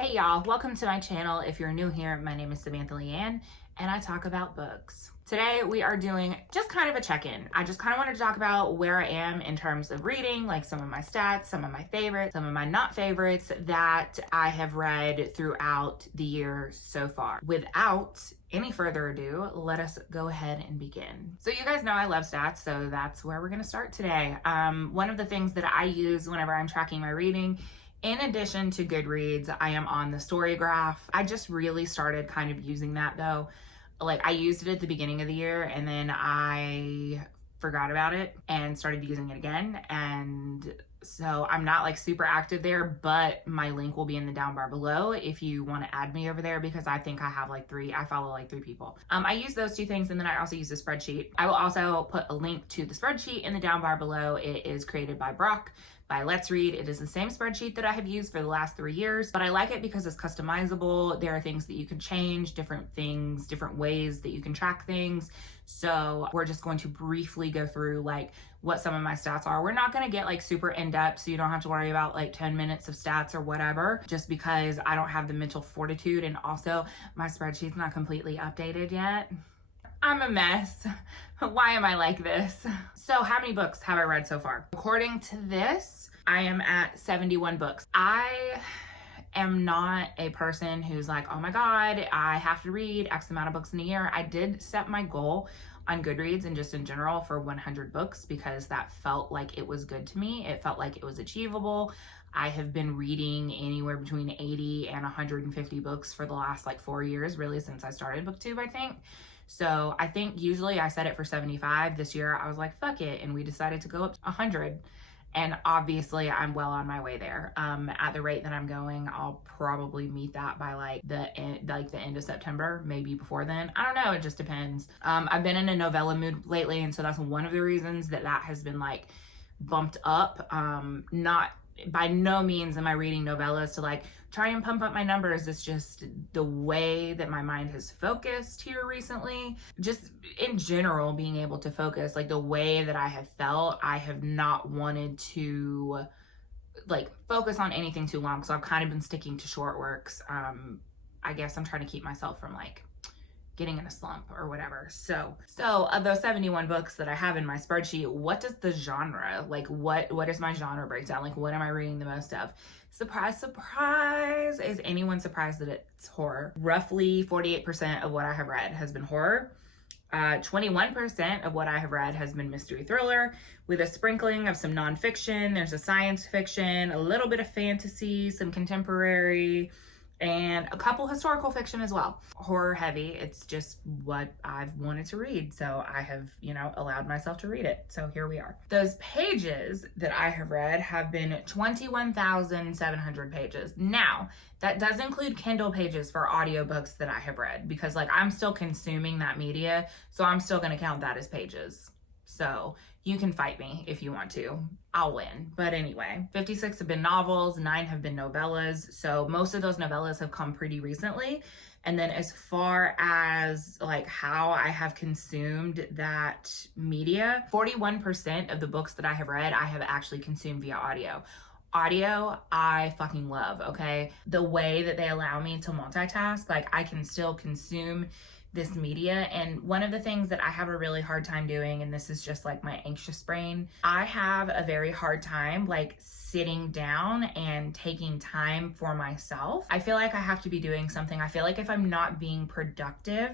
Hey y'all, welcome to my channel. If you're new here, my name is Samantha Leanne and I talk about books. Today we are doing just kind of a check-in. I just kind of wanted to talk about where I am in terms of reading, like some of my stats, some of my favorites, some of my not favorites that I have read throughout the year so far. Without any further ado, let us go ahead and begin. So you guys know I love stats, so that's where we're gonna start today. One of the things that I use whenever I'm tracking my reading, in addition to Goodreads, I am on the Storygraph. I just really started kind of using that though. Like I used it at the beginning of the year and then I forgot about it and started using it again. And so I'm not like super active there, but my link will be in the down bar below if you want to add me over there, because I think I follow like three people. I use those two things, and then I also use a spreadsheet. I will also put a link to the spreadsheet in the down bar below. It is created by Brock by Let's Read. It is the same spreadsheet that I have used for the last 3 years, but I like it because it's customizable. There are things that you can change, different things, different ways that you can track things. So we're just going to briefly go through like what some of my stats are. We're not going to get like super in-depth, so you don't have to worry about like 10 minutes of stats or whatever, just because I don't have the mental fortitude, and also my spreadsheet's not completely updated yet. I'm a mess. Why am I like this? So how many books have I read so far? According to this, I am at 71 books. I am not a person who's like, oh my God, I have to read X amount of books in a year. I did set my goal on Goodreads and just in general for 100 books because that felt like it was good to me. It felt like it was achievable. I have been reading anywhere between 80 and 150 books for the last like 4 years, really since I started BookTube, I think. So I think usually I set it for 75. This year I was like, fuck it. And we decided to go up to 100. And obviously I'm well on my way there. At the rate that I'm going, I'll probably meet that by like the end of September, maybe before then. I don't know. It just depends. I've been in a novella mood lately. And so that's one of the reasons that has been like bumped up. Not by no means am I reading novellas to like try and pump up my numbers. It's just the way that my mind has focused here recently. Just in general, being able to focus, like the way that I have felt, I have not wanted to like focus on anything too long. So I've kind of been sticking to short works. I guess I'm trying to keep myself from like getting in a slump or whatever. So of those 71 books that I have in my spreadsheet, what does the genre, like what is my genre breakdown? Like what am I reading the most of? Surprise, surprise. Is anyone surprised that it's horror? Roughly 48% of what I have read has been horror. 21% of what I have read has been mystery thriller, with a sprinkling of some nonfiction. There's a science fiction, a little bit of fantasy, some contemporary, and a couple historical fiction as well. Horror heavy, it's just what I've wanted to read. So I have, allowed myself to read it. So here we are. Those pages that I have read have been 21,700 pages. Now, that does include Kindle pages for audiobooks that I have read, because like I'm still consuming that media. So I'm still gonna count that as pages. So you can fight me if you want to. I'll win. But anyway, 56 have been novels, 9 have been novellas. So most of those novellas have come pretty recently. And then as far as like how I have consumed that media, 41% of the books that I have read, I have actually consumed via audio. Audio, I fucking love, okay? The way that they allow me to multitask, like I can still consume this media. And one of the things that I have a really hard time doing, and this is just like my anxious brain, I have a very hard time like sitting down and taking time for myself. I feel like I have to be doing something. I feel like if I'm not being productive,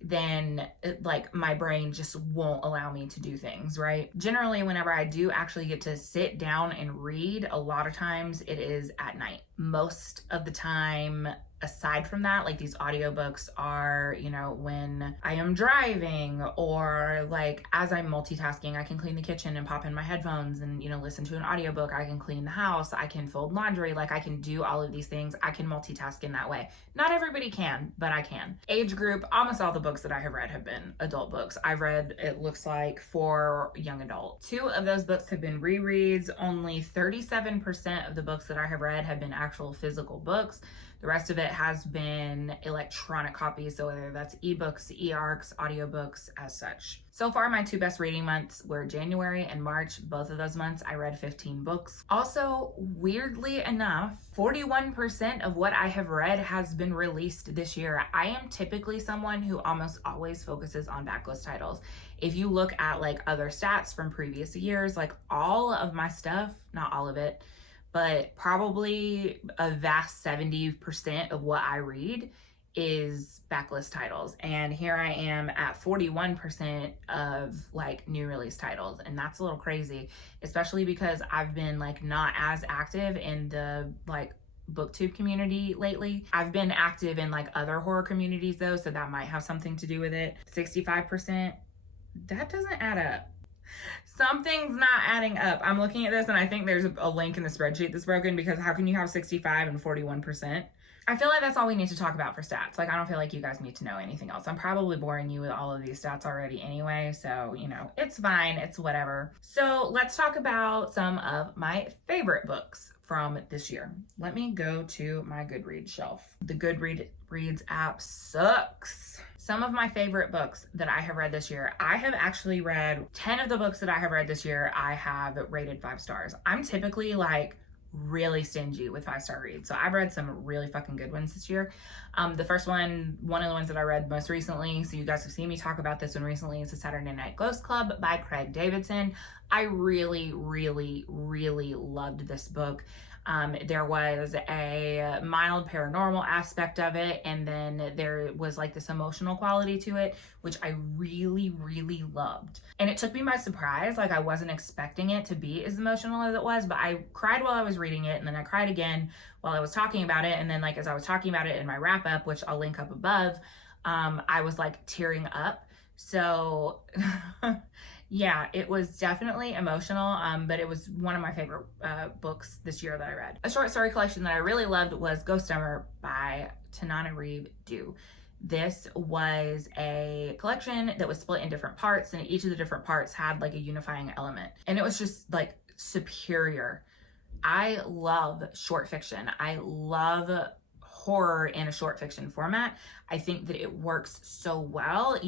then like my brain just won't allow me to do things, right? Generally, whenever I do actually get to sit down and read, a lot of times it is at night. Most of the time, aside from that, like these audiobooks are, when I am driving, or like as I'm multitasking, I can clean the kitchen and pop in my headphones and, listen to an audiobook. I can clean the house, I can fold laundry, like I can do all of these things. I can multitask in that way. Not everybody can, but I can. Age group, almost all the books that I have read have been adult books. I've read, it looks like, 4 young adult. 2 of those books have been rereads. Only 37% of the books that I have read have been actual physical books. The rest of it has been electronic copies, so whether that's ebooks, e-arcs, audiobooks, as such. So far, my 2 best reading months were January and March. Both of those months, I read 15 books. Also, weirdly enough, 41% of what I have read has been released this year. I am typically someone who almost always focuses on backlist titles. If you look at like other stats from previous years, like all of my stuff, not all of it, but probably a vast 70% of what I read is backlist titles. And here I am at 41% of like new release titles. And that's a little crazy, especially because I've been like not as active in the like booktube community lately. I've been active in like other horror communities though, so that might have something to do with it. 65%, that doesn't add up. Something's not adding up. I'm looking at this and I think there's a link in the spreadsheet that's broken, because how can you have 65 and 41%? I feel like that's all we need to talk about for stats. Like, I don't feel like you guys need to know anything else. I'm probably boring you with all of these stats already anyway, so, you know, it's fine. It's whatever. So let's talk about some of my favorite books from this year. Let me go to my Goodreads shelf. The Goodreads app sucks. Some of my favorite books that I have read this year, I have actually read 10 of the books that I have read this year, I have rated 5 stars. I'm typically like really stingy with 5-star reads. So I've read some really fucking good ones this year. The first one of the ones that I read most recently, so you guys have seen me talk about this one recently, is The Saturday Night Ghost Club by Craig Davidson. I really, really, really loved this book. There was a mild paranormal aspect of it, and then there was like this emotional quality to it, which I really, really loved. And it took me by surprise. Like, I wasn't expecting it to be as emotional as it was, but I cried while I was reading it, and then I cried again while I was talking about it. And then like as I was talking about it in my wrap up, which I'll link up above, I was like tearing up. So yeah, it was definitely emotional, but it was one of my favorite books this year that I read. A short story collection that I really loved was Ghost Summer by Tananarive Due. This was a collection that was split in different parts, and each of the different parts had like a unifying element. And it was just like superior. I love short fiction. I love horror in a short fiction format. I think that it works so well.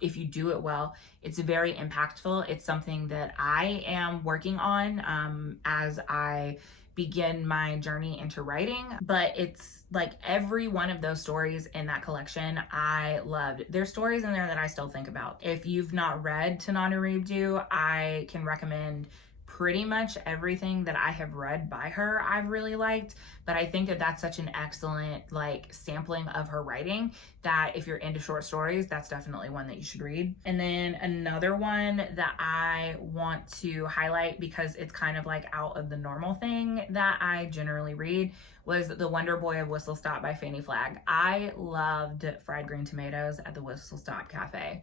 If you do it well, it's very impactful. It's something that I am working on as I begin my journey into writing, but it's like every one of those stories in that collection I loved. There's stories in there that I still think about. If you've not read Tananarive Due, I can recommend pretty much everything that I have read by her I've really liked, but I think that that's such an excellent like sampling of her writing that if you're into short stories, that's definitely one that you should read. And then another one that I want to highlight, because it's kind of like out of the normal thing that I generally read, was The Wonder Boy of Whistle Stop by Fannie Flagg. I loved Fried Green Tomatoes at the Whistle Stop Cafe,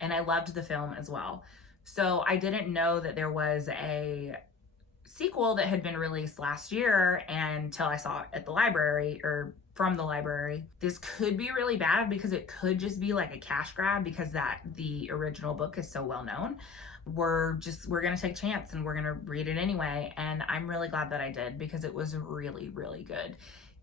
and I loved the film as well. So I didn't know that there was a sequel that had been released last year until I saw it at the library, or from the library. This could be really bad because it could just be like a cash grab because the original book is so well known. We're gonna take a chance and we're gonna read it anyway. And I'm really glad that I did, because it was really, really good.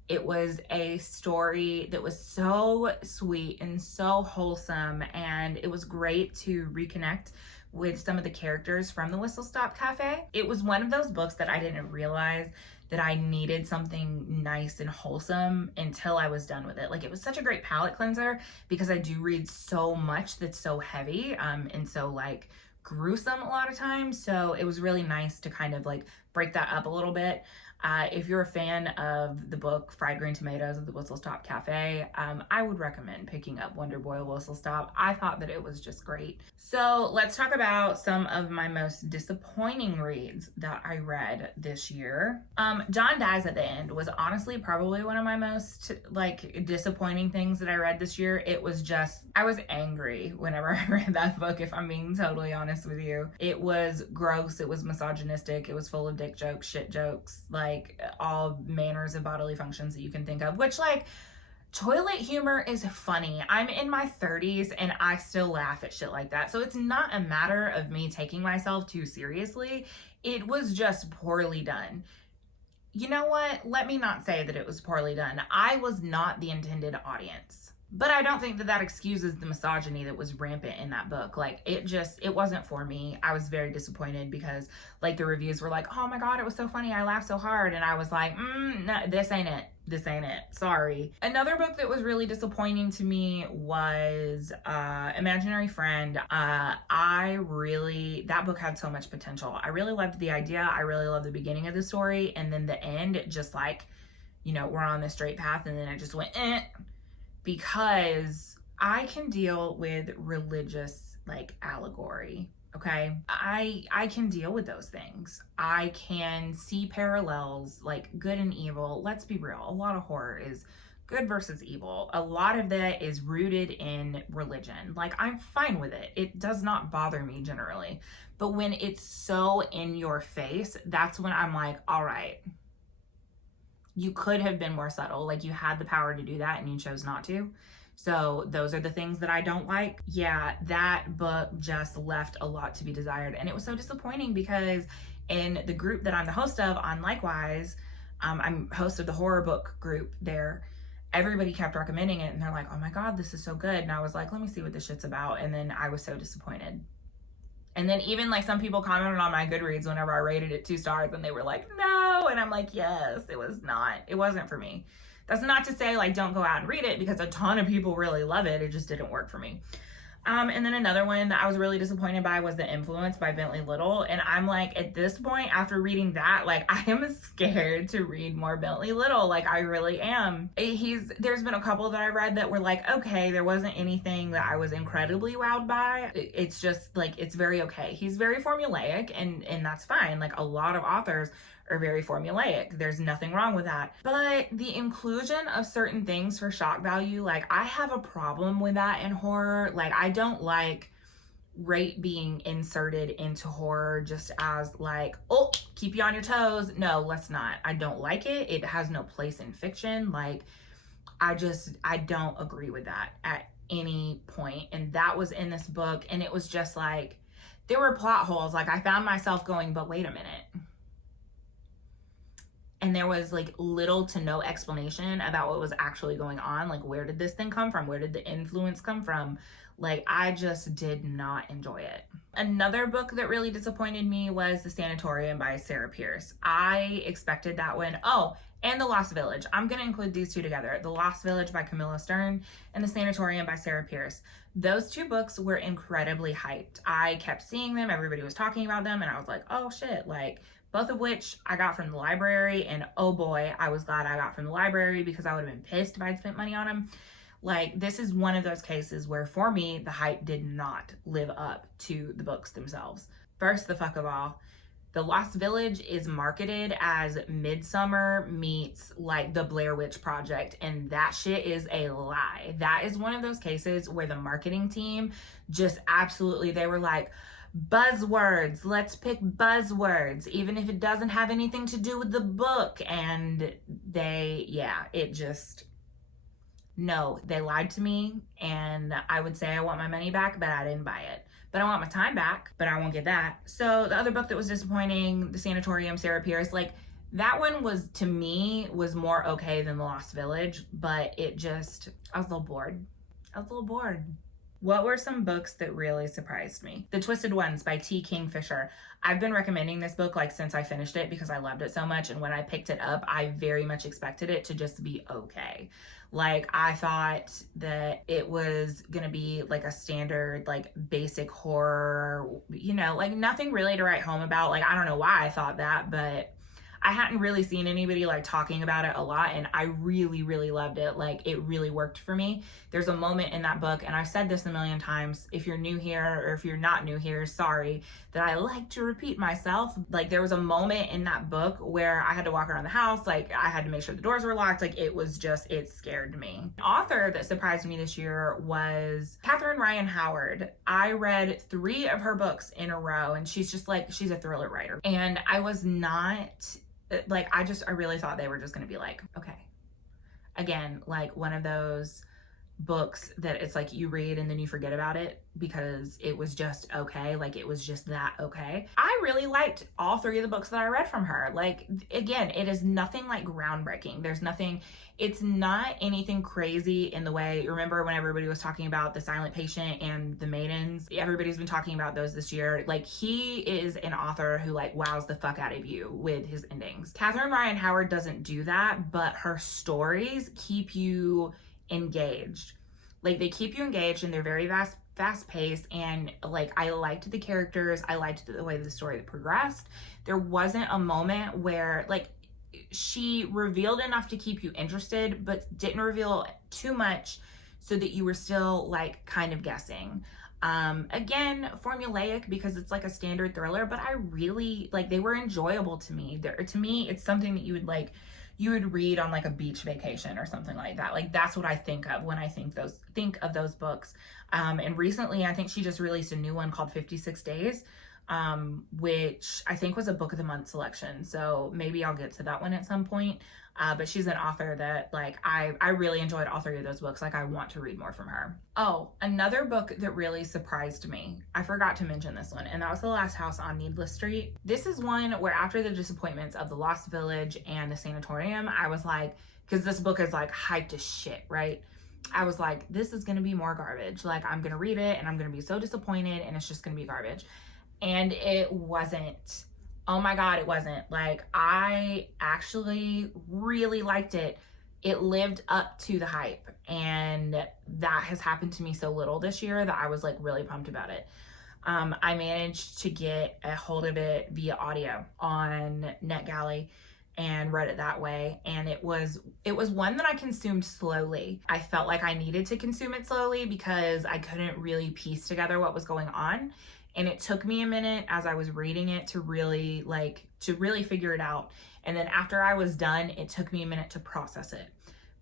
It was a story that was so sweet and so wholesome, and it was great to reconnect with some of the characters from the Whistle Stop Cafe. It was one of those books that I didn't realize that I needed something nice and wholesome until I was done with it. Like, it was such a great palate cleanser because I do read so much that's so heavy and so like gruesome a lot of times. So it was really nice to kind of like break that up a little bit. If you're a fan of the book Fried Green Tomatoes at the Whistle Stop Cafe, I would recommend picking up Wonder Boy Whistle Stop. I thought that it was just great. So let's talk about some of my most disappointing reads that I read this year. John Dies at the End was honestly probably one of my most like disappointing things that I read this year. It was just, I was angry whenever I read that book, if I'm being totally honest with you. It was gross, it was misogynistic, it was full of dick jokes, shit jokes, like all manners of bodily functions that you can think of, which like toilet humor is funny. I'm in my 30s and I still laugh at shit like that. So it's not a matter of me taking myself too seriously. It was just poorly done. You know what? Let me not say that it was poorly done. I was not the intended audience. But I don't think that that excuses the misogyny that was rampant in that book. Like, it wasn't for me. I was very disappointed because, like, the reviews were like, oh my God, it was so funny. I laughed so hard. And I was like, no, this ain't it. This ain't it. Sorry. Another book that was really disappointing to me was Imaginary Friend. That book had so much potential. I really loved the idea. I really loved the beginning of the story. And then the end, just like, we're on the straight path. And then it just went, because I can deal with religious like allegory. Okay. I can deal with those things. I can see parallels like good and evil. Let's be real. A lot of horror is good versus evil. A lot of that is rooted in religion. Like, I'm fine with it. It does not bother me generally. But when it's so in your face, that's when I'm like, all right, you could have been more subtle. Like, you had the power to do that and you chose not to. So those are the things that I don't like. Yeah, that book just left a lot to be desired. And it was so disappointing because in the group that I'm the host of on Likewise, I'm host of the horror book group there. Everybody kept recommending it and they're like, oh my God, this is so good. And I was like, let me see what this shit's about. And then I was so disappointed. And then even like some people commented on my Goodreads whenever I rated it 2 stars and they were like, no. And I'm like, yes, it wasn't for me. That's not to say like don't go out and read it, because a ton of people really love it. It just didn't work for me. And then another one that I was really disappointed by was The Influence by Bentley Little. And I'm like, at this point, after reading that, like, I am scared to read more Bentley Little. Like, I really am. There's been a couple that I read that were like, okay, there wasn't anything that I was incredibly wowed by. It's just like, it's very okay. He's very formulaic, and that's fine. Like, a lot of authors are very formulaic. There's nothing wrong with that. But the inclusion of certain things for shock value, like, I have a problem with that in horror. Like, I don't like rape being inserted into horror just as like, oh, keep you on your toes. No, let's not. I don't like it. It has no place in fiction. Like, I don't agree with that at any point. And that was in this book. And it was just like, there were plot holes. Like, I found myself going, but wait a minute. And there was like little to no explanation about what was actually going on. Like, where did this thing come from? Where did the influence come from? Like, I just did not enjoy it. Another book that really disappointed me was The Sanatorium by Sarah Pierce. I expected that one. Oh, and The Lost Village. I'm going to include these two together. The Lost Village by Camilla Stern and The Sanatorium by Sarah Pierce. Those two books were incredibly hyped. I kept seeing them. Everybody was talking about them. And I was like, oh shit, like, both of which I got from the library, and oh boy, I was glad I got from the library, because I would have been pissed if I'd spent money on them. Like, this is one of those cases where, for me, the hype did not live up to the books themselves. First, the fuck of all, The Lost Village is marketed as Midsummer meets like the Blair Witch Project, and that shit is a lie. That is one of those cases where the marketing team just absolutely, they were like, buzzwords, let's pick buzzwords, even if it doesn't have anything to do with the book. And they lied to me. And I would say I want my money back, but I didn't buy it. But I want my time back, but I won't get that. So the other book that was disappointing, The Sanatorium, Sarah Pierce, like, that one was, to me, was more okay than The Lost Village, but I was a little bored. What were some books that really surprised me? The Twisted Ones by T. Kingfisher. I've been recommending this book like since I finished it, because I loved it so much. And when I picked it up, I very much expected it to just be okay. Like, I thought that it was gonna be like a standard, like, basic horror, like nothing really to write home about. Like, I don't know why I thought that, but I hadn't really seen anybody like talking about it a lot, and I really, really loved it. Like, it really worked for me. There's a moment in that book, and I've said this a million times, if you're new here or if you're not new here, sorry, that I like to repeat myself. Like, there was a moment in that book where I had to walk around the house, like, I had to make sure the doors were locked. Like, it scared me. An author that surprised me this year was Catherine Ryan Howard. I read 3 of her books in a row, and she's a thriller writer. And I was not, like, I really thought they were just going to be like, okay. Again, like one of those books that it's like you read and then you forget about it because it was just okay. Like it was just that okay. I really liked all three of the books that I read from her. Like, again, it is nothing like groundbreaking. There's nothing, it's not anything crazy in the way, remember when everybody was talking about The Silent Patient and The Maidens? Everybody's been talking about those this year. Like, he is an author who like wows the fuck out of you with his endings. Catherine Ryan Howard doesn't do that, but her stories keep you engaged. Like, they keep you engaged and they're very fast paced, and like I liked the characters. I liked the way the story progressed. There wasn't a moment where like she revealed enough to keep you interested but didn't reveal too much so that you were still like kind of guessing. Again, formulaic because it's like a standard thriller, but I really like, they were enjoyable to me. To me, it's something that you would read on like a beach vacation or something like that. Like, that's what I think of when I think of those books. And recently I think she just released a new one called 56 Days, which I think was a book of the month selection. So maybe I'll get to that one at some point. But she's an author that like, I really enjoyed all three of those books. Like, I want to read more from her. Oh, another book that really surprised me. I forgot to mention this one, and that was The Last House on Needless Street. This is one where after the disappointments of The Lost Village and The Sanatorium, I was like, because this book is like hyped as shit, right? I was like, this is gonna be more garbage. Like, I'm gonna read it and I'm gonna be so disappointed and it's just gonna be garbage. And it wasn't. Oh my God, it wasn't. Like, I actually really liked it. It lived up to the hype, and that has happened to me so little this year that I was like really pumped about it. I managed to get a hold of it via audio on NetGalley and read it that way, and it was one that I consumed slowly. I felt like I needed to consume it slowly because I couldn't really piece together what was going on. And it took me a minute as I was reading it to really figure it out. And then after I was done, it took me a minute to process it.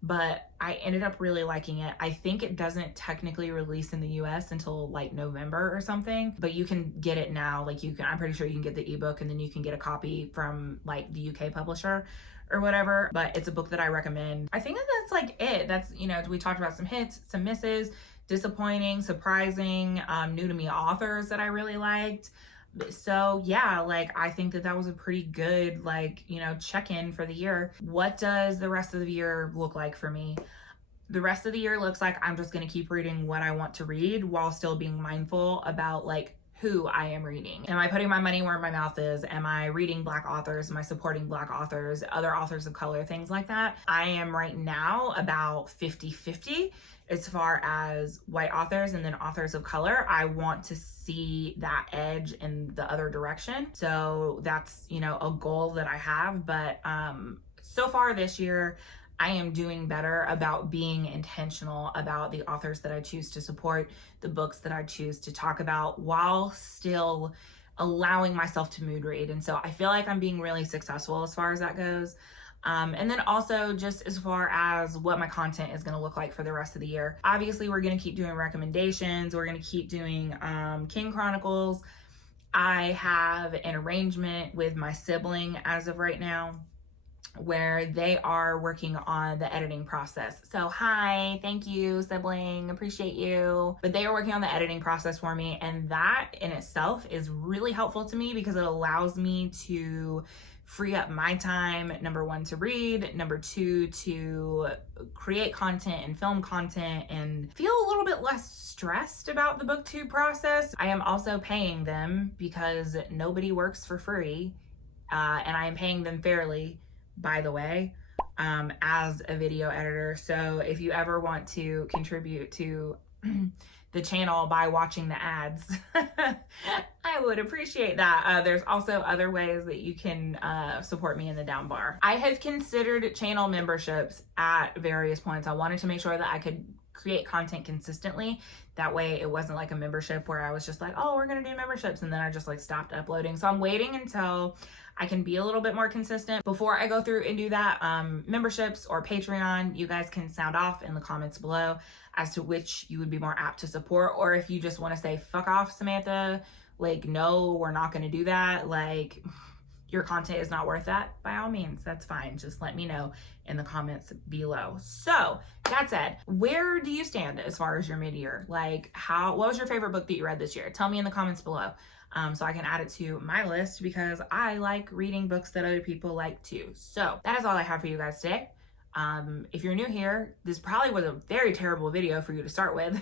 But I ended up really liking it. I think it doesn't technically release in the US until like November or something, but you can get it now. Like, I'm pretty sure you can get the ebook and then you can get a copy from like the UK publisher or whatever. But it's a book that I recommend. I think that's like it. That's, we talked about some hits, some misses, disappointing, surprising, new to me authors that I really liked. So yeah, like, I think that was a pretty good, like, check-in for the year. What does the rest of the year look like for me? The rest of the year looks like I'm just going to keep reading what I want to read while still being mindful about like who I am reading. Am I putting my money where my mouth is? Am I reading Black authors? Am I supporting Black authors, other authors of color, things like that? I am right now about 50-50 as far as white authors and then authors of color. I want to see that edge in the other direction. So that's, a goal that I have. But so far this year, I am doing better about being intentional about the authors that I choose to support, the books that I choose to talk about, while still allowing myself to mood read. And so I feel like I'm being really successful as far as that goes. And then also just as far as what my content is going to look like for the rest of the year. Obviously, we're going to keep doing recommendations. We're going to keep doing King Chronicles. I have an arrangement with my sibling as of right now where they are working on the editing process. So hi, thank you, sibling, appreciate you. But they are working on the editing process for me, and that in itself is really helpful to me because it allows me to free up my time, number one, to read, number two, to create content and film content and feel a little bit less stressed about the booktube process. I am also paying them because nobody works for free, and I am paying them fairly, by the way, as a video editor. So if you ever want to contribute to the channel by watching the ads, I would appreciate that. There's also other ways that you can support me in the down bar. I have considered channel memberships at various points. I wanted to make sure that I could create content consistently. That way it wasn't like a membership where I was just like, oh, we're gonna do memberships, and then I just like stopped uploading. So I'm waiting until I can be a little bit more consistent before I go through and do that. Memberships or Patreon, you guys can sound off in the comments below as to which you would be more apt to support, or if you just want to say, fuck off, Samantha, like, no, we're not going to do that. Like, your content is not worth that, by all means, that's fine. Just let me know in the comments below. So that said, where do you stand as far as your mid-year? Like what was your favorite book that you read this year? Tell me in the comments below. So I can add it to my list because I like reading books that other people like too. So that is all I have for you guys today. If you're new here, this probably was a very terrible video for you to start with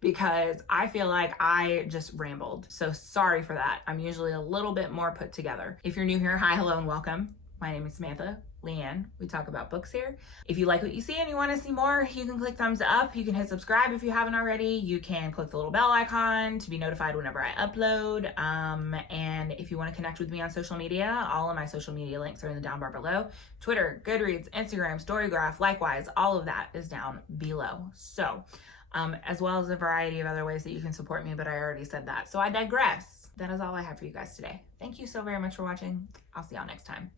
because I feel like I just rambled. So sorry for that. I'm usually a little bit more put together. If you're new here, hi, hello, and welcome. My name is Samantha Leanne. We talk about books here. If you like what you see and you want to see more, you can click thumbs up. You can hit subscribe if you haven't already. You can click the little bell icon to be notified whenever I upload. And if you want to connect with me on social media, all of my social media links are in the down bar below. Twitter, Goodreads, Instagram, Storygraph, likewise, all of that is down below. So, as well as a variety of other ways that you can support me, but I already said that. So I digress. That is all I have for you guys today. Thank you so very much for watching. I'll see y'all next time.